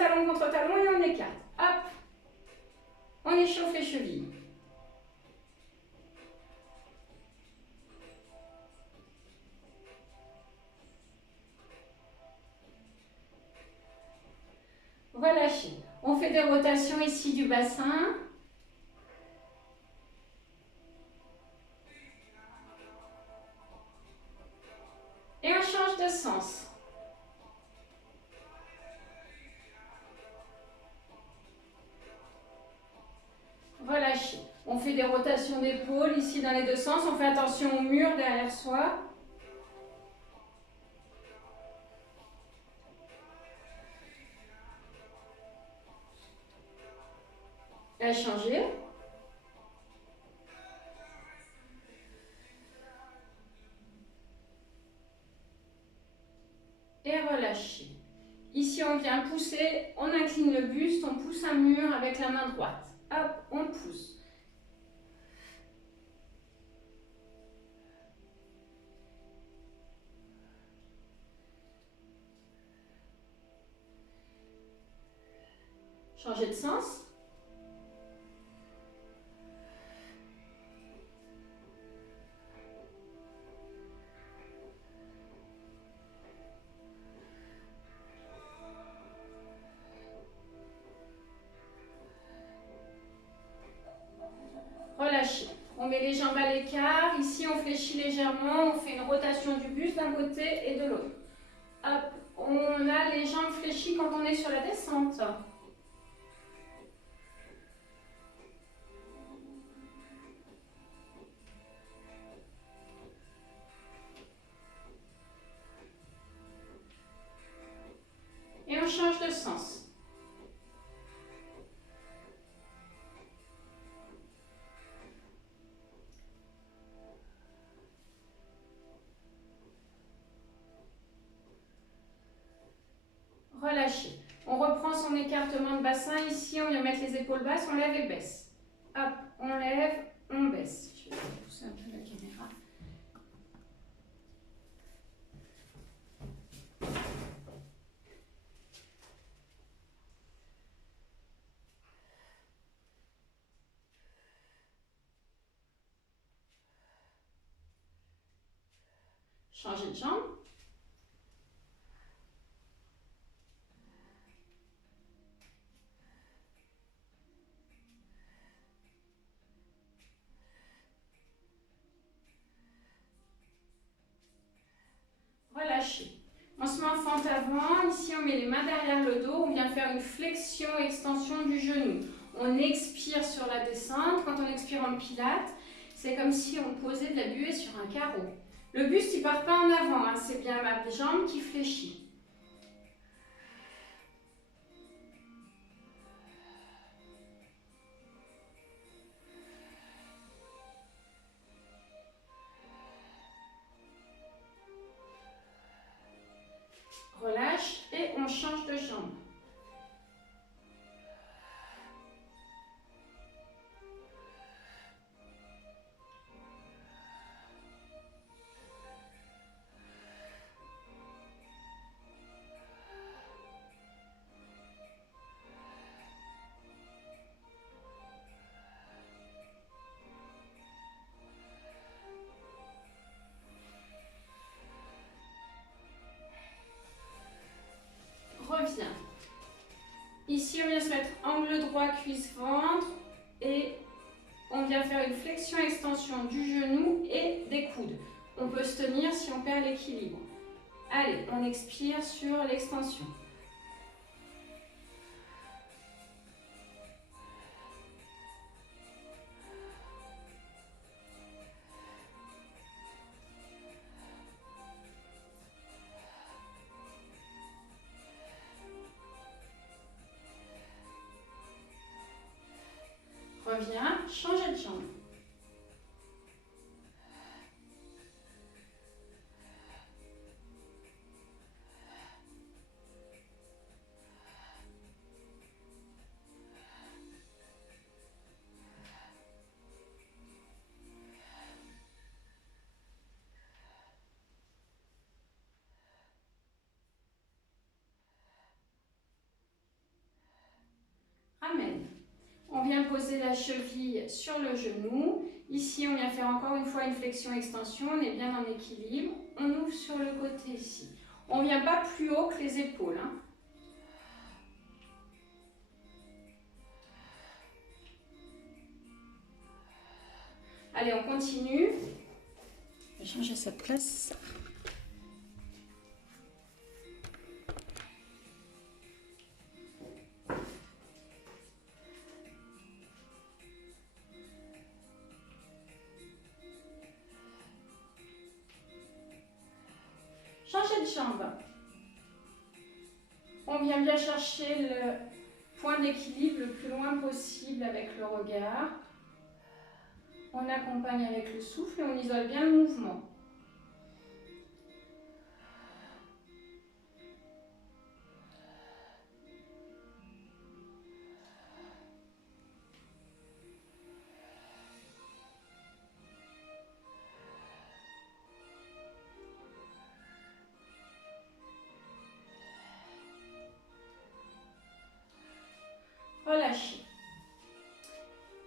talon contre talon et on écarte. Hop. On échauffe les chevilles. Relâchez. On fait des rotations ici du bassin. Et on change de sens. Relâchez. On fait des rotations d'épaules ici dans les deux sens. On fait attention au mur derrière soi. À changer. Et relâchez. Ici, on vient pousser, on incline le buste, on pousse un mur avec la main droite. Hop, on pousse. Changez de sens. Relâchez. On met les jambes à l'écart. Ici, on fléchit légèrement. On fait une rotation du buste d'un côté et de l'autre. Hop, on a les jambes fléchies quand on est sur la descente. Et on change de sens. Relâchez. On reprend son écartement de bassin. Ici, on vient mettre les épaules basses, on lève et baisse. Hop, on lève, on baisse. Je vais pousser un peu la caméra. Changer de jambe. Relâchez. On se met en fente avant. Ici, on met les mains derrière le dos. On vient faire une flexion-extension du genou. On expire sur la descente. Quand on expire en pilates, c'est comme si on posait de la buée sur un carreau. Le buste, il ne part pas en avant. Hein. C'est bien ma jambe qui fléchit. Relâche et on change de jambe. Reviens. Ici, on vient se mettre angle droit, cuisse, ventre et on vient faire une flexion-extension du genou et des coudes. On peut se tenir si on perd l'équilibre. Allez, on expire sur l'extension. Reviens, changez de jambe. ramène. On vient poser la cheville sur le genou. Ici, on vient faire encore une fois une flexion-extension. On est bien en équilibre. On ouvre sur le côté ici. On ne vient pas plus haut que les épaules. Hein. Allez, on continue. Je vais changer sa place. Changer de jambe. On vient bien chercher le point d'équilibre le plus loin possible avec le regard. On accompagne avec le souffle et on isole bien le mouvement. Relâchez.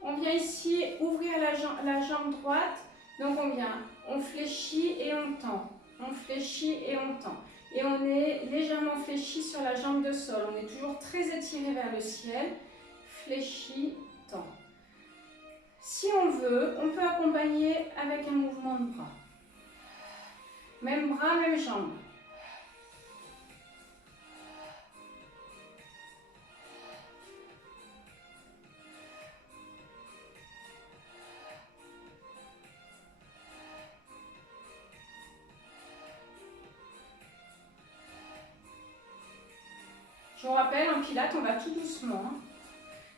On vient ici ouvrir la jambe droite. Donc on fléchit et on tend. On fléchit et on tend. Et on est légèrement fléchi sur la jambe de sol. On est toujours très étiré vers le ciel. Fléchi, tend. Si on veut, on peut accompagner avec un mouvement de bras. Même bras, même jambe. Je vous rappelle, en pilates, on va tout doucement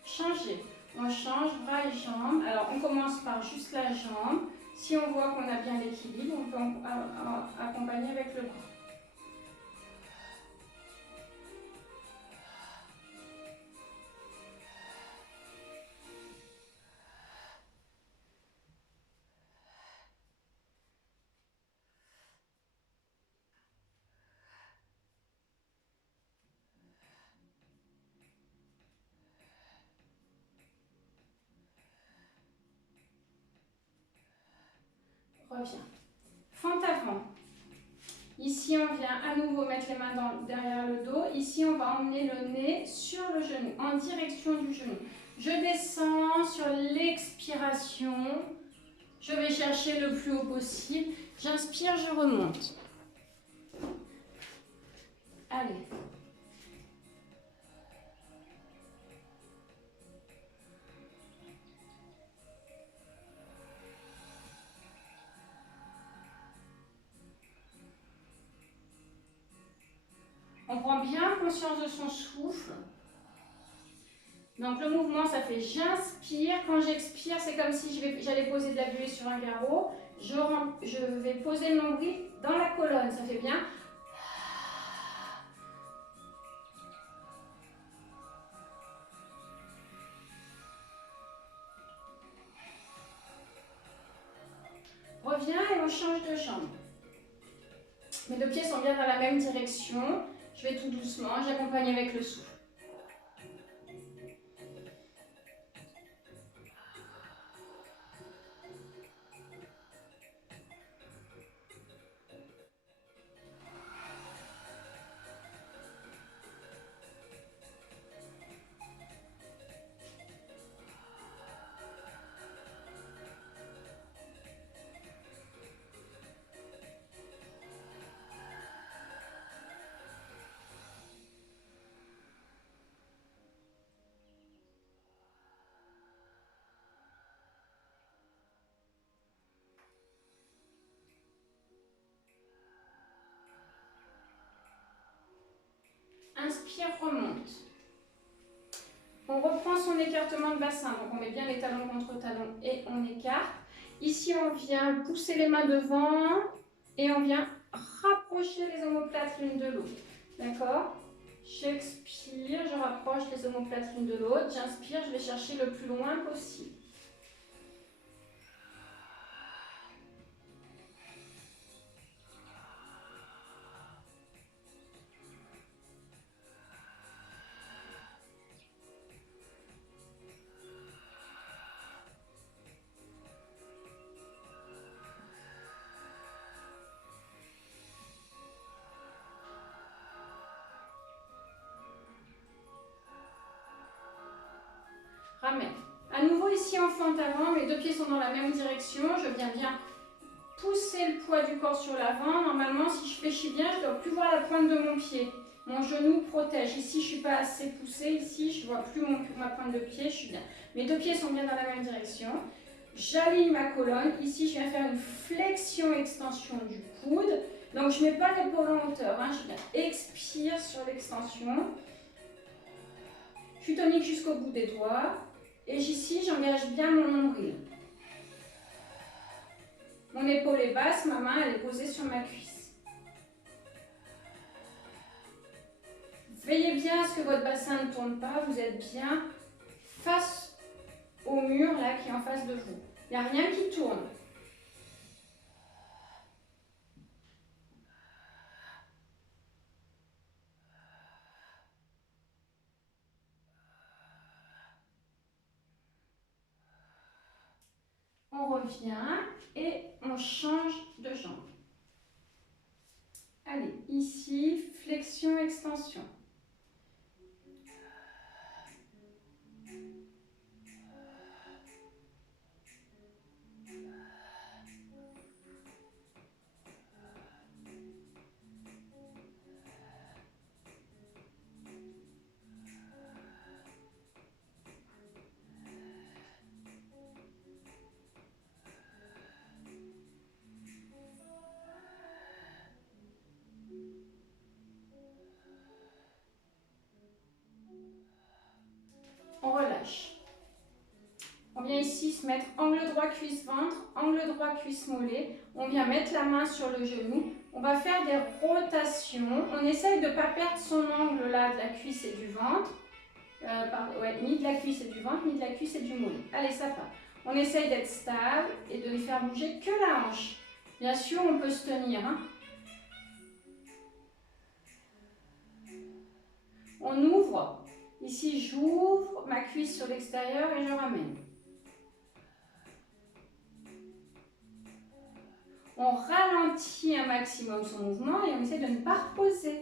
changer. On change bras et jambes. Alors, on commence par juste la jambe. Si on voit qu'on a bien l'équilibre, on peut accompagner avec le bras. Reviens. Fente avant. Ici, on vient à nouveau mettre les mains derrière le dos. Ici, on va emmener le nez sur le genou, en direction du genou. Je descends sur l'expiration. Je vais chercher le plus haut possible. J'inspire, je remonte. Allez. On prend bien conscience de son souffle. Donc le mouvement, ça fait j'inspire. Quand j'expire, c'est comme si j'allais poser de la buée sur un carreau. Je vais poser le nombril dans la colonne. Ça fait bien. Reviens et on change de jambe. Mes deux pieds sont bien dans la même direction. Je vais tout doucement, j'accompagne avec le souffle. Inspire, remonte. On reprend son écartement de bassin. Donc on met bien les talons contre talons et on écarte. Ici, on vient pousser les mains devant et on vient rapprocher les omoplates l'une de l'autre. D'accord? J'expire, je rapproche les omoplates l'une de l'autre. J'inspire, je vais chercher le plus loin possible. ramène. À nouveau ici en fente avant, mes deux pieds sont dans la même direction, je viens bien pousser le poids du corps sur l'avant. Normalement, si je fléchis bien, je ne dois plus voir la pointe de mon pied. Mon genou protège. Ici, je ne suis pas assez poussée. Ici, je ne vois plus ma pointe de pied, je suis bien. Mes deux pieds sont bien dans la même direction. J'aligne ma colonne. Ici, je viens faire une flexion-extension du coude. Donc, je ne mets pas l'épaule en hauteur. Hein. Je viens expire sur l'extension. Je suis tonique jusqu'au bout des doigts. Et ici, j'engage bien mon nombril. Mon épaule est basse, ma main elle est posée sur ma cuisse. Veillez bien à ce que votre bassin ne tourne pas, vous êtes bien face au mur là qui est en face de vous. Il n'y a rien qui tourne. On revient et on change de jambe. Allez, ici, flexion, extension. On relâche. On vient ici se mettre angle droit cuisse-ventre, angle droit cuisse-mollet. On vient mettre la main sur le genou. On va faire des rotations. On essaye de ne pas perdre son angle là de la cuisse et du ventre. Ni de la cuisse et du ventre, ni de la cuisse et du mollet. Allez, ça part. On essaye d'être stable et de ne faire bouger que la hanche. Bien sûr, on peut se tenir. Hein. On ouvre. Ici, j'ouvre ma cuisse sur l'extérieur et je ramène. On ralentit un maximum son mouvement et on essaie de ne pas reposer.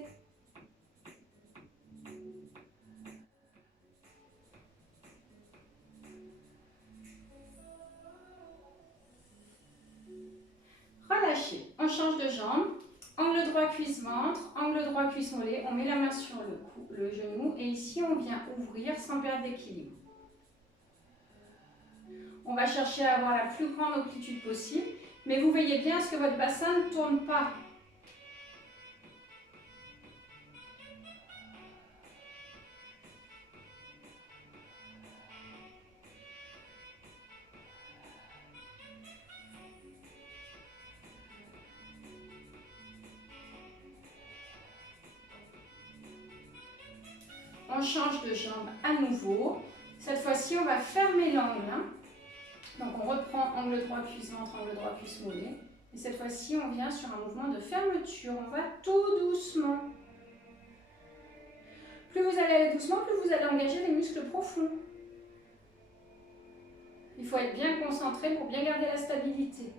Relâchez. On change de jambe. Angle droit cuisse-ventre, angle droit cuisse-mollet. On met la main sur le genou et ici on vient ouvrir sans perdre d'équilibre. On va chercher à avoir la plus grande amplitude possible, mais vous veillez bien à ce que votre bassin ne tourne pas. On change de jambe à nouveau. Cette fois-ci, on va fermer l'angle. Hein. Donc, on reprend angle droit cuisse-ventre, angle droit cuisse-mollet. Et cette fois-ci, on vient sur un mouvement de fermeture. On va tout doucement. Plus vous allez aller doucement, plus vous allez engager les muscles profonds. Il faut être bien concentré pour bien garder la stabilité.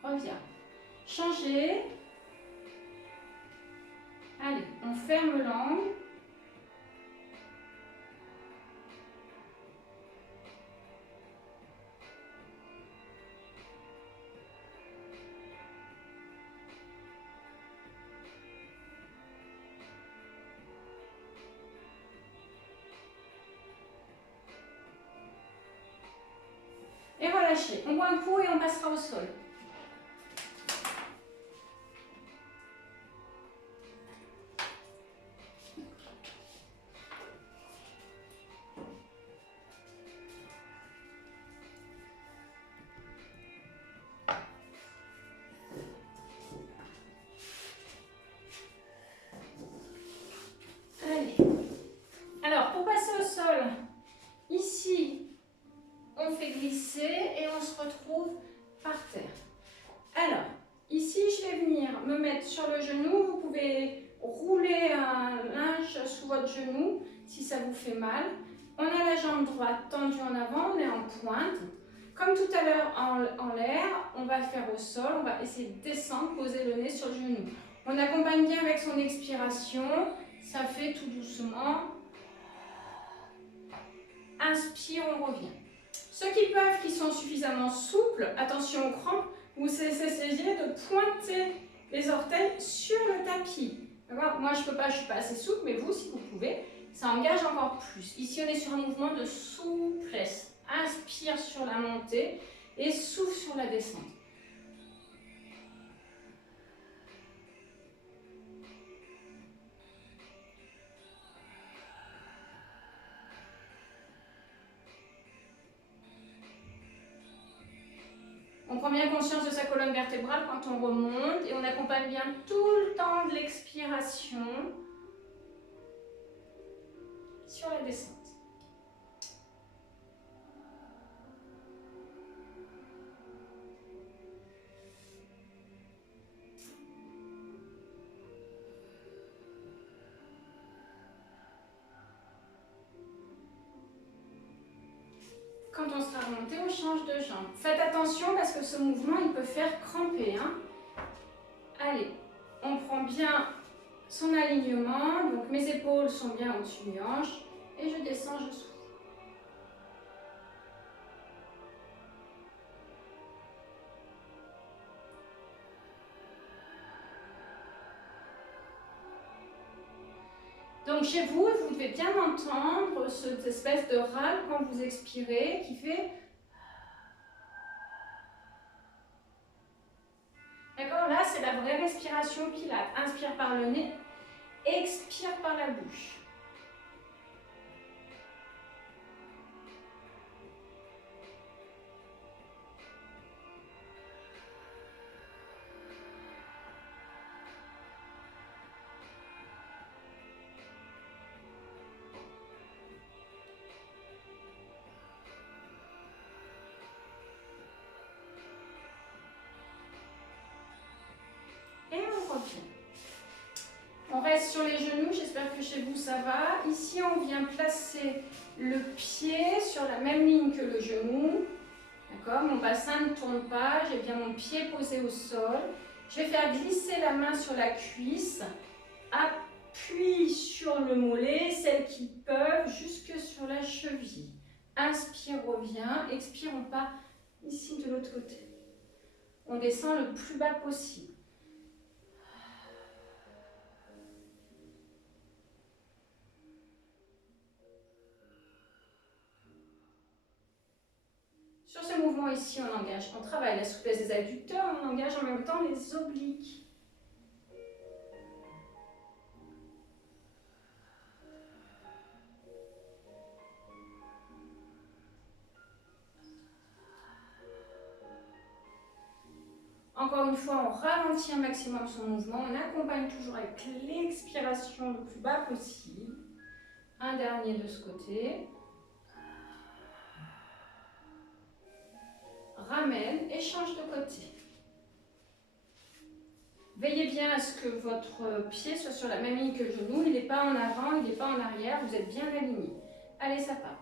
Reviens. Changez. Allez, on ferme l'angle. Et relâchez. On boit un coup et on passera au sol. Allez. Alors, pour passer au sol, ici, on fait glisser et on se retrouve par terre. Alors, ici, je vais venir me mettre sur le genou. Vous pouvez rouler un linge sous votre genou si ça vous fait mal. On a la jambe droite tendue en avant, on est en pointe. Comme tout à l'heure en l'air, on va le faire au sol, on va essayer de descendre, poser le nez sur le genou. On accompagne bien avec son expiration, ça fait tout doucement. Inspire, on revient. Ceux qui peuvent, qui sont suffisamment souples, attention aux crampes, vous essayez de pointer les orteils sur le tapis. Moi, je ne peux pas, je ne suis pas assez souple, mais vous, si vous pouvez, ça engage encore plus. Ici, on est sur un mouvement de souplesse. Inspire sur la montée et souffle sur la descente. On prend bien conscience de sa colonne vertébrale quand on remonte et on accompagne bien tout le temps de l'expiration sur la descente. Quand on sera remonté, on change de jambe. Faites attention parce que ce mouvement, il peut faire cramper. Allez, on prend bien son alignement. Donc mes épaules sont bien au-dessus des hanches. Et je descends, je souffle. Donc chez vous, vous devez bien entendre cette espèce de râle quand vous expirez qui fait... D'accord, là c'est la vraie respiration pilate. Inspire par le nez, expire par la bouche. Et on revient. On reste sur les genoux, j'espère que chez vous ça va. Ici on vient placer le pied sur la même ligne que le genou. D'accord, mon bassin ne tourne pas, j'ai bien mon pied posé au sol. Je vais faire glisser la main sur la cuisse. Appui sur le mollet, celles qui peuvent, jusque sur la cheville. Inspire, revient. Expire, on part ici de l'autre côté. On descend le plus bas possible. Sur ce mouvement ici, on travaille la souplesse des adducteurs, on engage en même temps les obliques. Encore une fois, on ralentit un maximum son mouvement, on accompagne toujours avec l'expiration le plus bas possible. Un dernier de ce côté. Ramène et change de côté. Veillez bien à ce que votre pied soit sur la même ligne que le genou, il n'est pas en avant, il n'est pas en arrière, vous êtes bien aligné. Allez, ça part.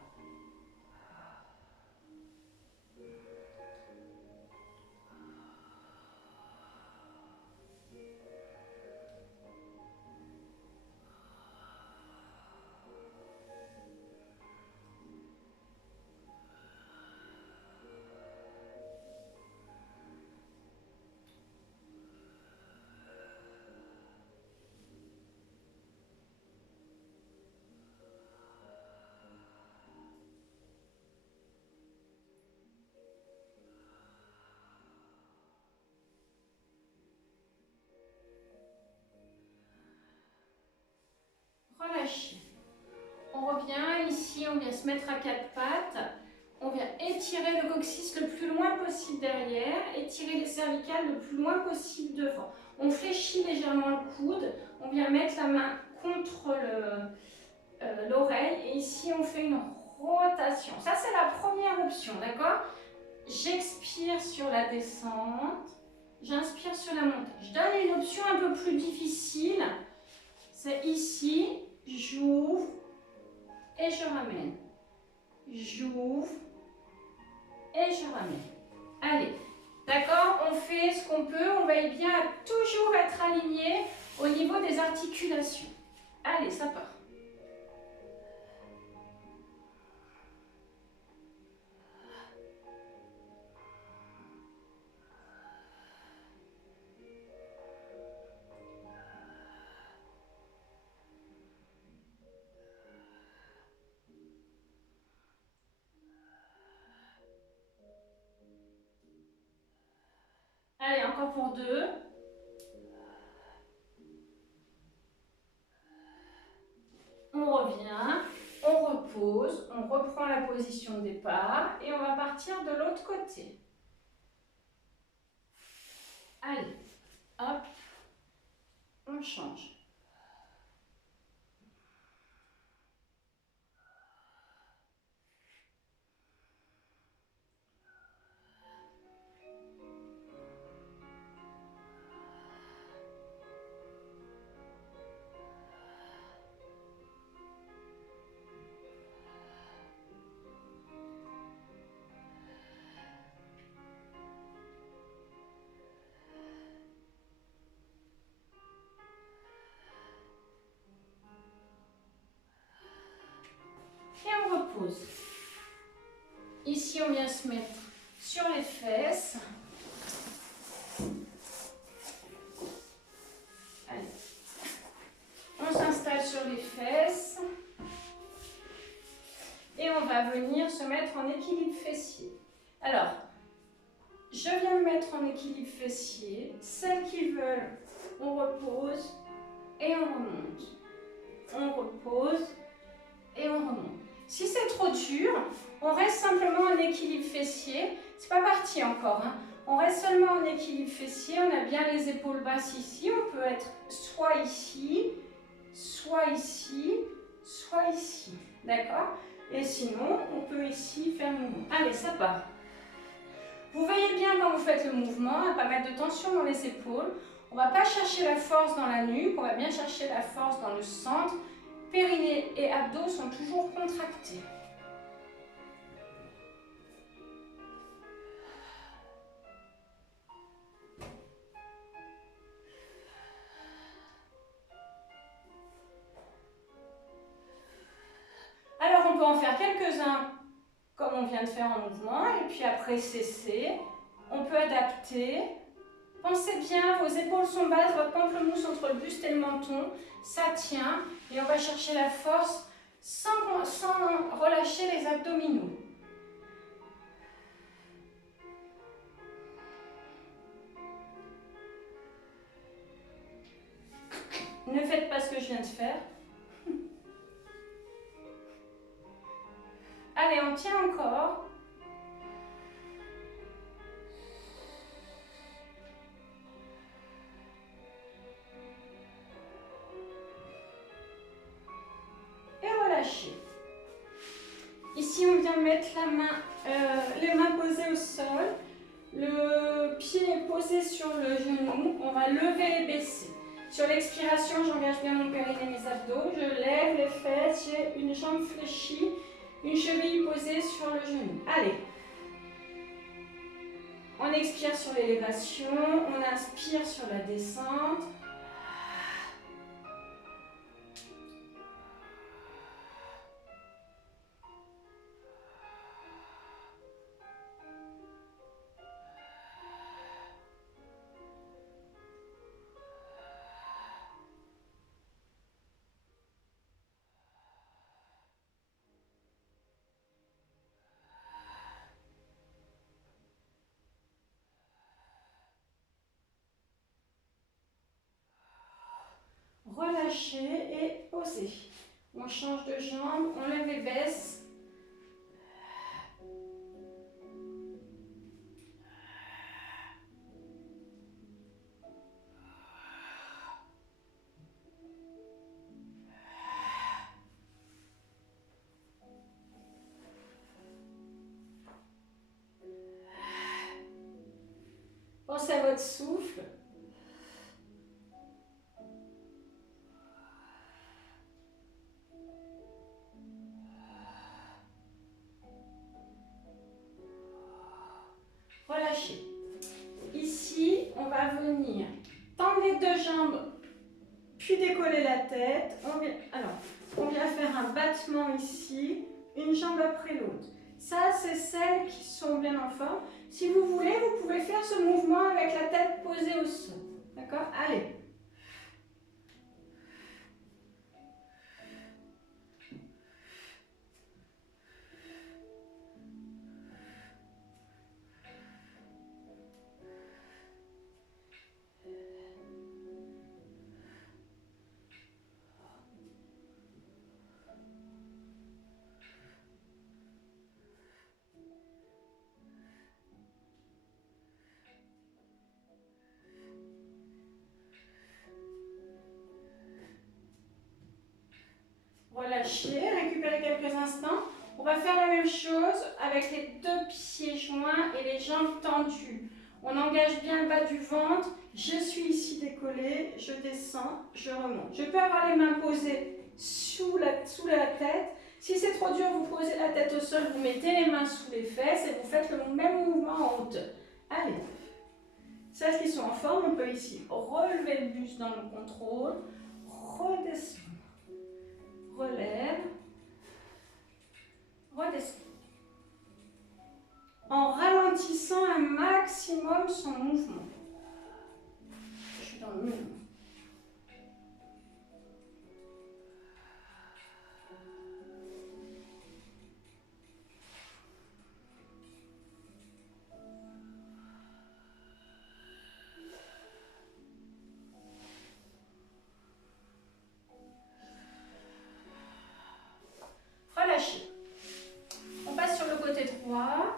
Relâchez. On revient ici, on vient se mettre à quatre pattes. On vient étirer le coccyx le plus loin possible derrière, étirer les cervicales le plus loin possible devant. On fléchit légèrement le coude, on vient mettre la main contre l'oreille et ici on fait une rotation. Ça c'est la première option, d'accord? J'expire sur la descente, j'inspire sur la montée. Je donne une option un peu plus difficile, c'est ici, j'ouvre et je ramène. J'ouvre et je ramène. Allez, d'accord, on fait ce qu'on peut, on veille bien à toujours être aligné au niveau des articulations. Allez, ça part. Allez, encore pour 2. On revient, on repose, on reprend la position de départ et on va partir de l'autre côté. Allez, hop, on change. Et on repose. Ici, on vient se mettre sur les fesses. Allez. On s'installe sur les fesses. Et on va venir se mettre en équilibre fessier. Alors, je viens me mettre en équilibre fessier. Celles qui veulent, on repose et on remonte. On repose et on remonte. Si c'est trop dur, on reste simplement en équilibre fessier. C'est pas parti encore, hein. On reste seulement en équilibre fessier. On a bien les épaules basses ici. On peut être soit ici, soit ici, soit ici. D'accord? Et sinon, on peut ici faire le mouvement. Allez, ça part. Vous veillez bien quand vous faites le mouvement à ne pas mettre de tension dans les épaules. On ne va pas chercher la force dans la nuque, on va bien chercher la force dans le centre. Périnée et abdos sont toujours contractés. Alors on peut en faire quelques-uns comme on vient de faire en mouvement et puis après cesser. On peut adapter. Pensez bien, vos épaules sont basses, votre pamplemousse entre le buste et le menton, ça tient. Et on va chercher la force sans relâcher les abdominaux. Ne faites pas ce que je viens de faire. Allez, on tient encore. Et relâchez. Ici, on vient mettre la main, les mains posées au sol. Le pied est posé sur le genou. On va lever et baisser. Sur l'expiration, j'engage bien mon périnée et mes abdos. Je lève les fesses. J'ai une jambe fléchie. Une cheville posée sur le genou. Allez. On expire sur l'élévation. On inspire sur la descente. Relâchez et posez. On change de jambe, on lève et baisse. Pensez à votre souffle. venir tendre les deux jambes, puis décoller la tête. On vient faire un battement ici, une jambe après l'autre. Ça, c'est celles qui sont bien en forme. Si vous voulez, vous pouvez faire ce mouvement avec la tête posée au sol. D'accord? Allez. Relâchez, récupérez quelques instants. On va faire la même chose avec les deux pieds joints et les jambes tendues. On engage bien le bas du ventre. Je suis ici décollée, je descends, je remonte. Je peux avoir les mains posées sous la tête. Si c'est trop dur, vous posez la tête au sol, vous mettez les mains sous les fesses et vous faites le même mouvement en hauteur. Allez. Celles qui sont en forme, on peut ici relever le buste dans le contrôle, redescendre. Relève, redescend. En ralentissant un maximum son mouvement. Je suis dans le mouvement. Relâchez. On passe sur le côté droit.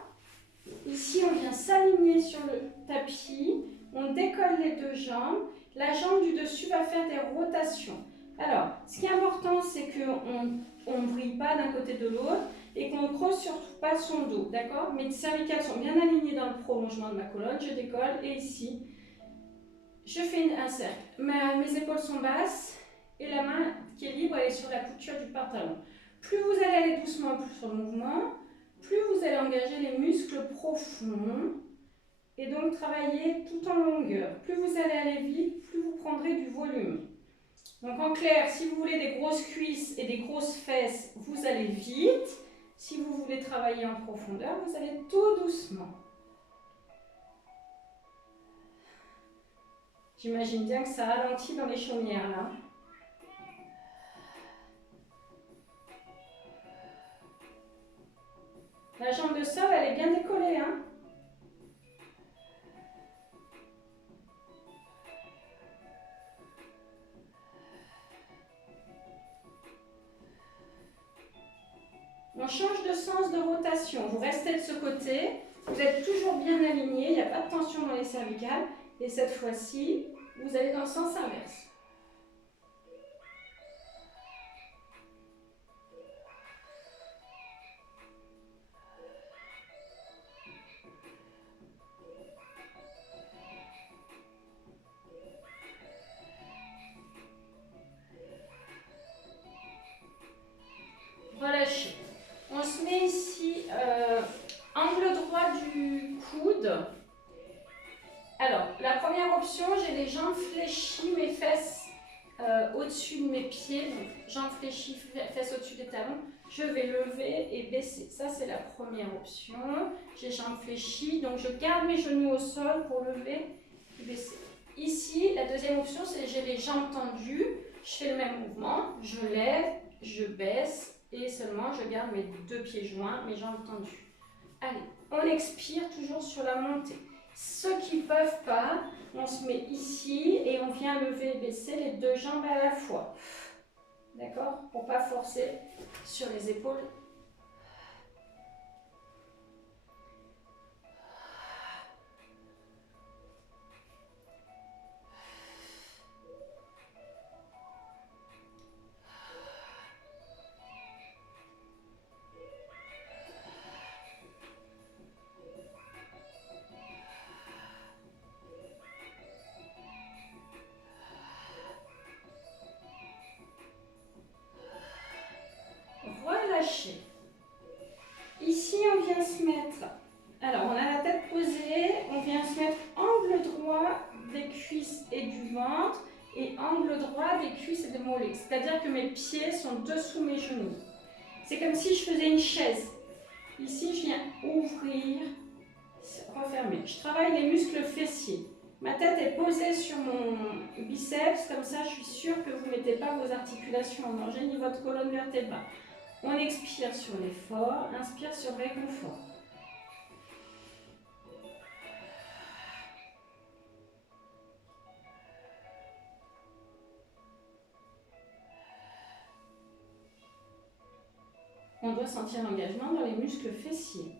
Ici, on vient s'aligner sur le tapis. On décolle les deux jambes. La jambe du dessus va faire des rotations. Alors, ce qui est important, c'est qu'on ne vrille pas d'un côté de l'autre et qu'on ne creuse surtout pas son dos. D'accord? Mes cervicales sont bien alignées dans le prolongement de ma colonne. Je décolle et ici, je fais un cercle. Mes épaules sont basses et la main qui est libre, elle est sur la couture du pantalon. Plus vous allez aller doucement sur le mouvement, plus vous allez engager les muscles profonds et donc travailler tout en longueur. Plus vous allez aller vite, plus vous prendrez du volume. Donc en clair, si vous voulez des grosses cuisses et des grosses fesses, vous allez vite. Si vous voulez travailler en profondeur, vous allez tout doucement. J'imagine bien que ça ralentit dans les chaumières là. La jambe de sol, elle est bien décollée, hein? On change de sens de rotation. Vous restez de ce côté, vous êtes toujours bien aligné, il n'y a pas de tension dans les cervicales. Et cette fois-ci, vous allez dans le sens inverse. Relâchez. On se met ici, angle droit du coude. Alors, la première option, j'ai les jambes fléchies, mes fesses au-dessus de mes pieds. Donc, jambes fléchies, fesses au-dessus des talons. Je vais lever et baisser. Ça, c'est la première option. J'ai jambes fléchies, donc je garde mes genoux au sol pour lever et baisser. Ici, la deuxième option, c'est j'ai les jambes tendues. Je fais le même mouvement. Je lève, je baisse. Et seulement, je garde mes deux pieds joints, mes jambes tendues. Allez, on expire toujours sur la montée. Ceux qui ne peuvent pas, on se met ici et on vient lever et baisser les deux jambes à la fois. D'accord? Pour ne pas forcer sur les épaules. Relâchez. collés. C'est-à-dire que mes pieds sont dessous mes genoux. C'est comme si je faisais une chaise. Ici, je viens ouvrir, refermer. Je travaille les muscles fessiers. Ma tête est posée sur mon biceps, comme ça je suis sûre que vous ne mettez pas vos articulations en danger ni votre colonne vertébrale. On expire sur l'effort, inspire sur le réconfort. On doit sentir l'engagement dans les muscles fessiers.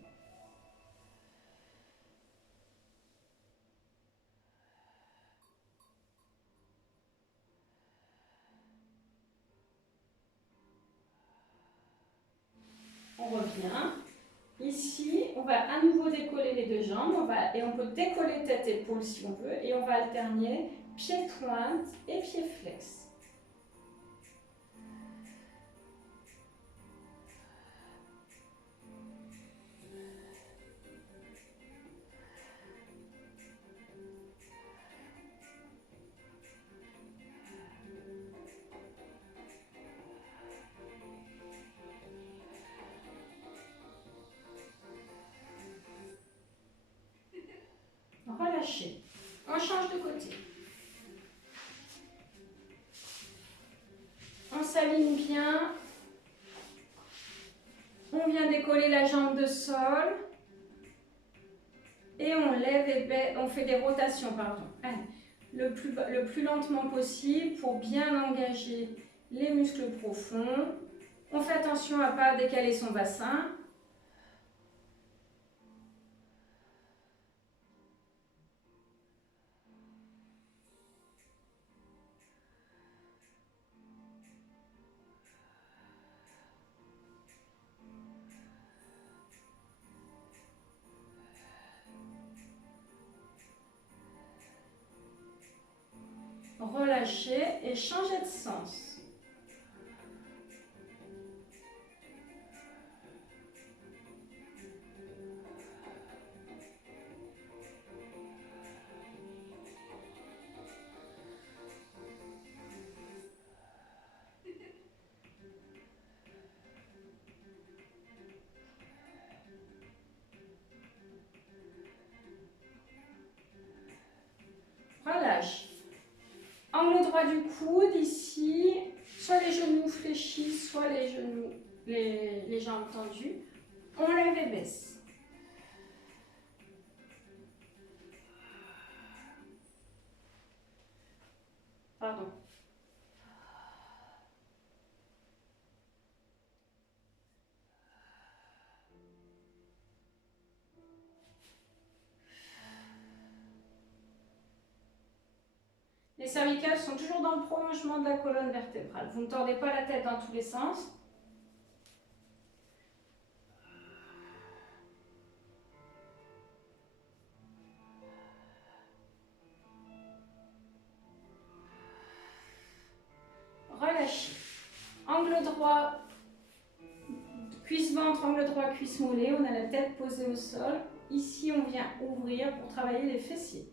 On revient. Ici, on va à nouveau décoller les deux jambes. Et on peut décoller tête-épaule si on veut. Et on va alterner pied-pointe et pied-flex. Relâchez. On change de côté. On s'aligne bien. On vient décoller la jambe de sol. Et on lève et baisse, on fait des rotations, pardon. Allez, le plus lentement possible pour bien engager les muscles profonds. On fait attention à ne pas décaler son bassin. Relâchez et changez de sens. Relâche. Angle droit du coude, ici, soit les genoux fléchis, soit les jambes tendues. On lève et baisse. Pardon. Les cervicales sont toujours dans le prolongement de la colonne vertébrale. Vous ne tordez pas la tête dans tous les sens. Relâchez. Angle droit, cuisse-ventre, angle droit, cuisse-mollet. On a la tête posée au sol. Ici, on vient ouvrir pour travailler les fessiers.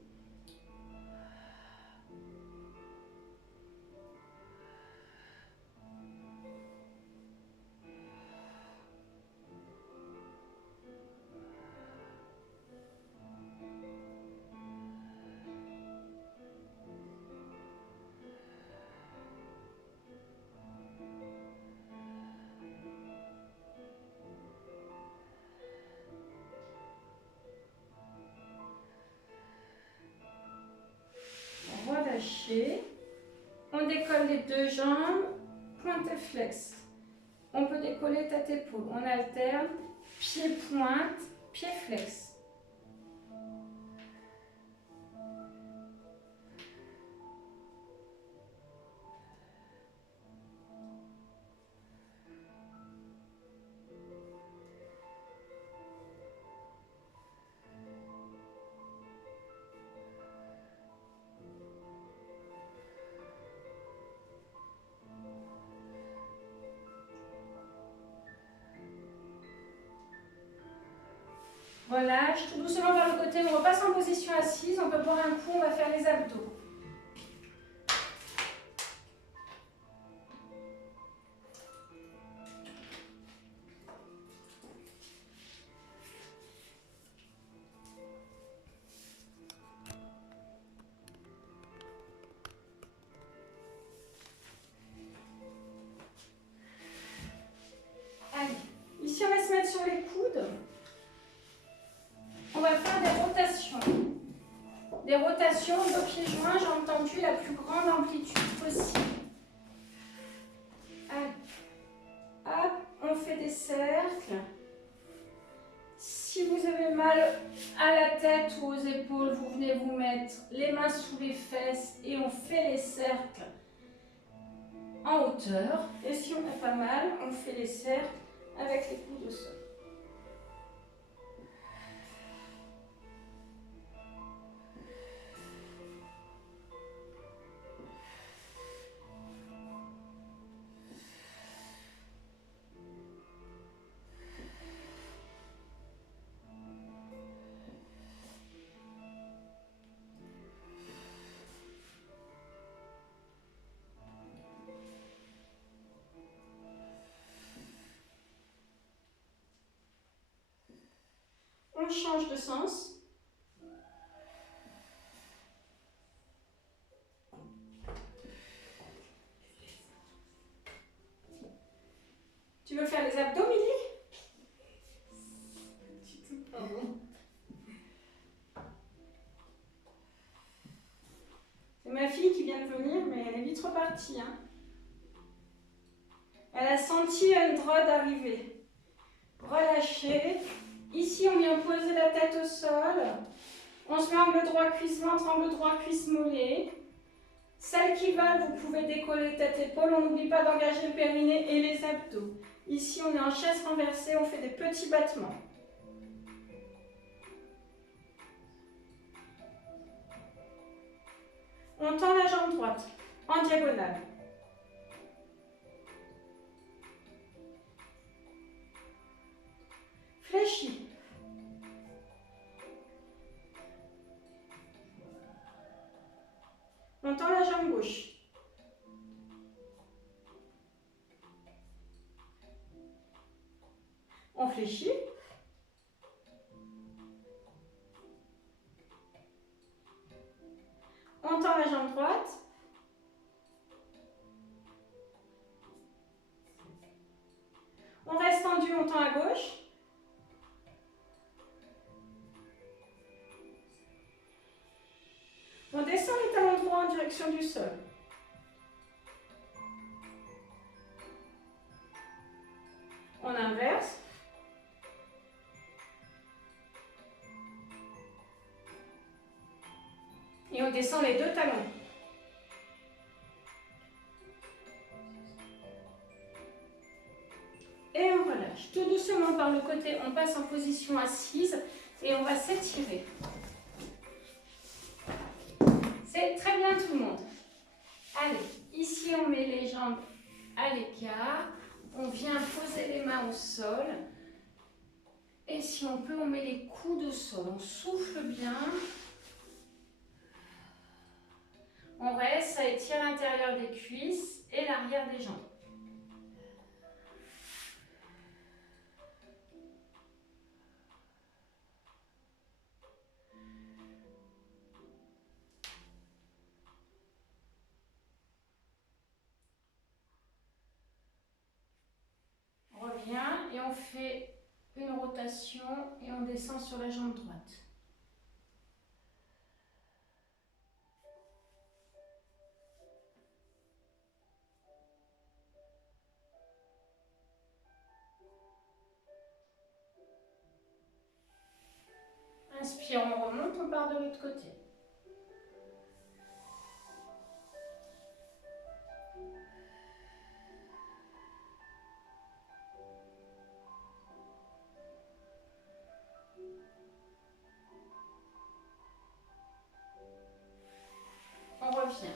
Relâchez. On décolle les deux jambes, pointe et flex. On peut décoller tête-épaule. On alterne pied-pointe, pied-flex. Relâche, tout doucement vers le côté, on repasse en position assise, on peut boire un coup, on va faire les abdos. Les rotations, dos pieds joints, jambes tendues, la plus grande amplitude possible. Allez. Hop, on fait des cercles. Si vous avez mal à la tête ou aux épaules, vous venez vous mettre les mains sous les fesses et on fait les cercles en hauteur. Et si on a pas mal, on fait les cercles avec les coudes au sol. On change de sens. Tu veux faire les abdos, Milly? Pardon. C'est ma fille qui vient de venir, mais elle est vite repartie. Hein. Elle a senti une drogue arriver. Relâchez. Ici, on vient poser la tête au sol. On se met angle droit, cuisse ventre, angle droit, cuisse mollet. Celles qui veulent, vous pouvez décoller tête-épaule. On n'oublie pas d'engager le périnée et les abdos. Ici, on est en chaise renversée, on fait des petits battements. On tend la jambe droite en diagonale. Fléchis. On tend la jambe gauche. On fléchit. On tend la jambe droite. On reste tendu, on tend à gauche. On descend les talons droits en direction du sol. On inverse. Et on descend les deux talons. Et on relâche. Tout doucement par le côté, on passe en position assise et on va s'étirer. C'est très bien tout le monde. Allez, ici on met les jambes à l'écart. On vient poser les mains au sol. Et si on peut, on met les coudes au sol. On souffle bien. On reste, ça étire l'intérieur des cuisses et l'arrière des jambes. On revient et on fait une rotation et on descend sur la jambe droite. Inspire, on remonte, on part de l'autre côté. On revient.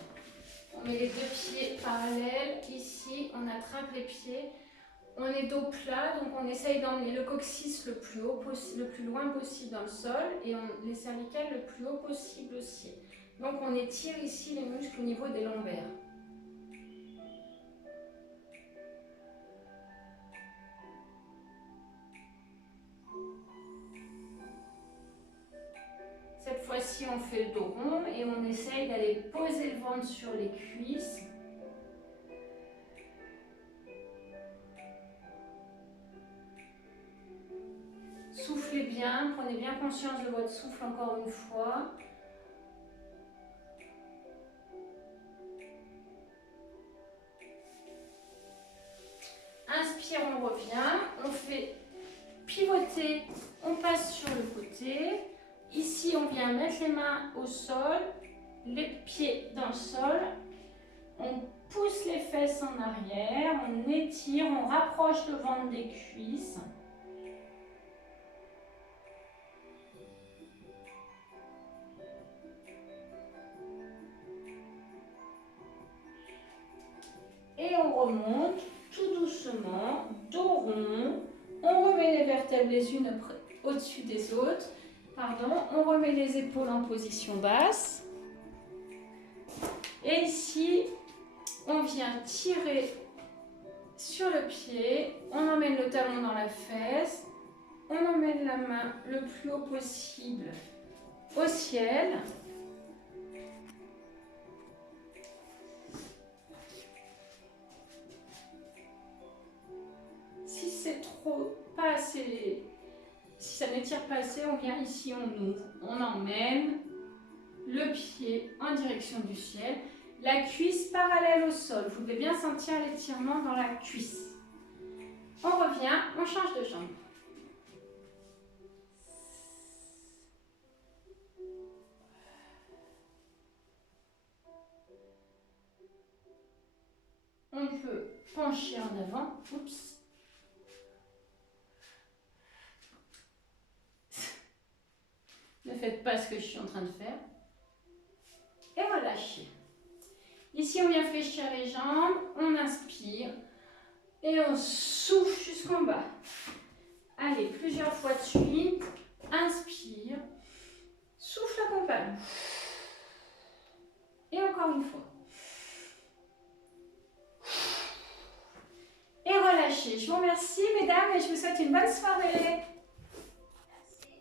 On met les deux pieds parallèles. Ici, on attrape les pieds. On est dos plat, donc on essaye d'emmener le coccyx le plus haut le plus loin possible dans le sol et les cervicales le plus haut possible aussi. Donc on étire ici les muscles au niveau des lombaires. Cette fois-ci, on fait le dos rond et on essaye d'aller poser le ventre sur les cuisses. Soufflez bien, prenez bien conscience de votre souffle encore une fois. inspire, on revient, on fait pivoter, on passe sur le côté. Ici, on vient mettre les mains au sol, les pieds dans le sol. On pousse les fesses en arrière, on étire, on rapproche le ventre des cuisses. Et on remonte tout doucement, dos rond. On remet les vertèbres les unes au-dessus des autres. Pardon, on remet les épaules en position basse. Et ici, on vient tirer sur le pied. On emmène le talon dans la fesse. On emmène la main le plus haut possible au ciel. Si c'est trop, pas assez, si ça n'étire pas assez, on vient ici, on ouvre, on emmène le pied en direction du ciel, la cuisse parallèle au sol. Vous devez bien sentir l'étirement dans la cuisse. On revient, on change de jambe. On peut pencher en avant. Oups. Ne faites pas ce que je suis en train de faire. Et relâchez. Ici, on vient fléchir les jambes. On inspire. Et on souffle jusqu'en bas. Allez, plusieurs fois de suite. Inspire. Souffle accompagne. Et encore une fois. Et relâchez. Je vous remercie, mesdames, et je vous souhaite une bonne soirée.